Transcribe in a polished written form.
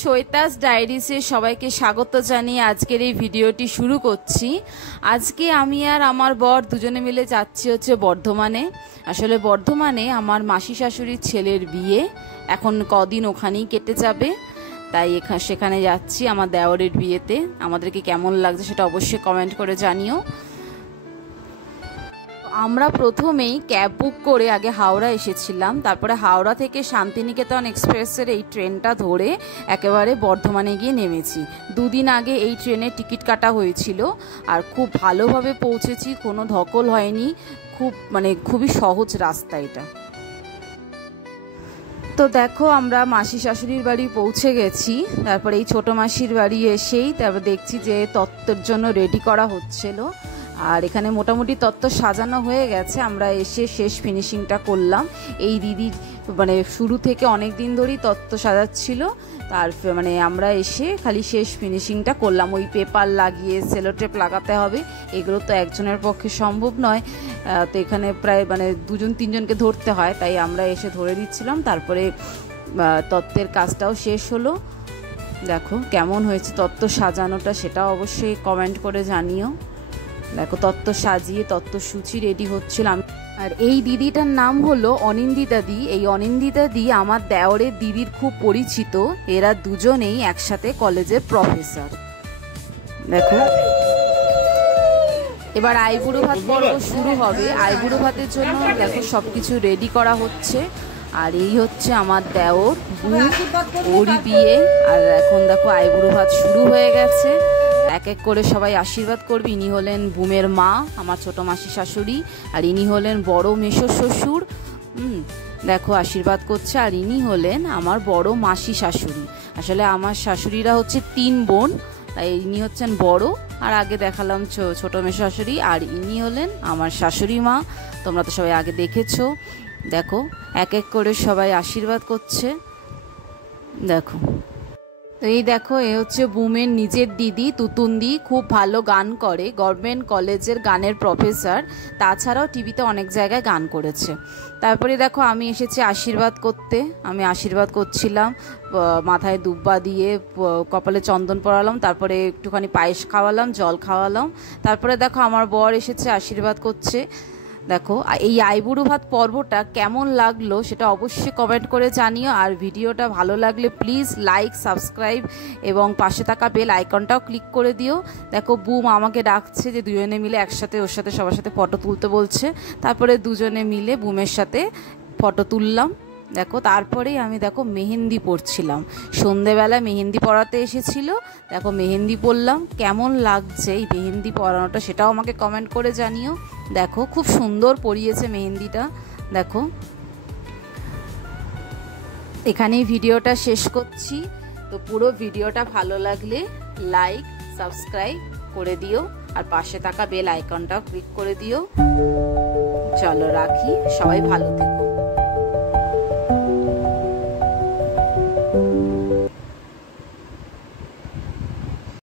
শ্বেতাস ডায়েরিসে সবাইকে স্বাগত জানিয়ে আজকের এই ভিডিওটি শুরু করছি। আজকে আমি আর আমার বর দুজনে মিলে যাচ্ছি হচ্ছে বর্ধমানে। আসলে বর্ধমানে আমার মাসি শাশুড়ির ছেলের বিয়ে, এখন কদিন ওখানেই কেটে যাবে, তাই সেখানে যাচ্ছি আমার দেওরের বিয়েতে। আমাদেরকে কেমন লাগছে সেটা অবশ্যই কমেন্ট করে জানিও। আমরা প্রথমেই ক্যাব বুক করে আগে হাওড়া এসেছিলাম, তারপরে হাওড়া থেকে শান্তিনিকেতন এক্সপ্রেসের এই ট্রেনটা ধরে একেবারে বর্ধমানে গিয়ে নেমেছি। দুদিন আগে এই ট্রেনের টিকিট কাটা হয়েছিল আর খুব ভালোভাবে পৌঁছেছি, কোনো ধকল হয়নি, খুবই সহজ রাস্তা এটা। তো দেখো আমরা মাসি শাশুড়ির বাড়ি পৌঁছে গেছি। তারপরে এই ছোটো মাসির বাড়ি এসেই তারপর দেখছি যে তত্ত্বের জন্য রেডি করা হচ্ছিল, আর এখানে মোটামুটি তত্ত্ব সাজানো হয়ে গেছে। আমরা এসে শেষ ফিনিশিংটা করলাম। এই দিদি শুরু থেকে অনেক দিন ধরেই তত্ত্ব সাজাচ্ছিল, তার আমরা এসে খালি শেষ ফিনিশিংটা করলাম। ওই পেপার লাগিয়ে সেলোটেপ লাগাতে হবে, এগুলো তো একজনের পক্ষে সম্ভব নয়, তো এখানে প্রায় দুজন তিনজনকে ধরতে হয়, তাই আমরা এসে ধরে দিচ্ছিলাম। তারপরে তত্ত্বের কাজটাও শেষ হলো। দেখো কেমন হয়েছে তত্ত্ব সাজানোটা, সেটাও অবশ্যই কমেন্ট করে জানিও। দেখো তত্ত্ব সাজিয়ে তত্ত্বসূচি রেডি হচ্ছিলাম। আর এই দিদিটার নাম হলো অনিন্দিতা দি। এই অনিন্দিতা দি আমার দেওরের দিদির খুব পরিচিত, এরা দুজনেই একসাথে কলেজের প্রফেসর। দেখো এবার আইবুড়ো ভাত পর্ব শুরু হবে। আইবুড়ো ভাতের জন্য দেখো সবকিছু রেডি করা হচ্ছে। আর এই হচ্ছে আমার দেওর, ওরই বিয়ে। আর এখন দেখো আইবুড়ো ভাত শুরু হয়ে গেছে, এক এক করে সবাই আশীর্বাদ করবে। ইনি হলেন বুমের মা, আমার ছোট মাসি শাশুড়ি, আর ইনি হলেন বড় মেশো শ্বশুর। দেখো আশীর্বাদ করছে। আর ইনি হলেন আমার বড় মাসি শাশুড়ি। আসলে আমার শাশুড়িরা হচ্ছে 3 বোন, তাই ইনি হচ্ছেন বড়। আর আগে দেখালাম ছোট মেশো শাশুড়ি, আর ইনি হলেন আমার শাশুড়ি মা। তোমরা তো সবাই আগে দেখেছো। দেখো এক এক করে সবাই আশীর্বাদ করছে। দেখো তো এই দেখো এ হচ্ছে বুমের নিজের দিদি তুতুন্দি, খুব ভালো গান করে, গভর্নমেন্ট কলেজের গানের প্রফেসর, তাছাড়াও টিভিতে অনেক জায়গায় গান করেছে। তারপরে দেখো আমি এসেছি আশীর্বাদ করতে। আমি আশীর্বাদ করছিলাম, মাথায় দুব্বা দিয়ে কপালে চন্দন পরালাম, তারপরে একটুখানি পায়েস খাওয়ালাম, জল খাওয়ালাম। তারপরে দেখো আমার বর এসেছে আশীর্বাদ করছে। দেখো এই আইবুড়ো ভাত পর্বটা কেমন লাগলো সেটা অবশ্যই কমেন্ট করে জানিও। আর ভিডিওটা ভালো লাগলে প্লিজ লাইক, সাবস্ক্রাইব এবং পাশে থাকা বেল আইকনটাও ক্লিক করে দিও। দেখো বুম আমাকে ডাকছে যে দুজনে মিলে একসাথে ওর সাথে সবার সাথে ফটো তুলতে বলছে। তারপরে দুজনে মিলে বুমের সাথে ফটো তুললাম। দেখো তারপরেই আমি মেহেন্দি পরছিলাম, সন্ধেবেলা মেহেন্দি পরাতে এসেছিল। দেখো মেহেন্দি পরলাম, কেমন লাগছে এই মেহেন্দি পরানোটা সেটাও আমাকে কমেন্ট করে জানিও। দেখো খুব সুন্দর পরিয়েছে মেহেন্দিটা। দেখো এখানেই ভিডিওটা শেষ করছি। তো পুরো ভিডিওটা ভালো লাগলে লাইক, সাবস্ক্রাইব করে দিও, আর পাশে থাকা বেল আইকনটাও ক্লিক করে দিও। চলো রাখি, সবাই ভালো থেকো।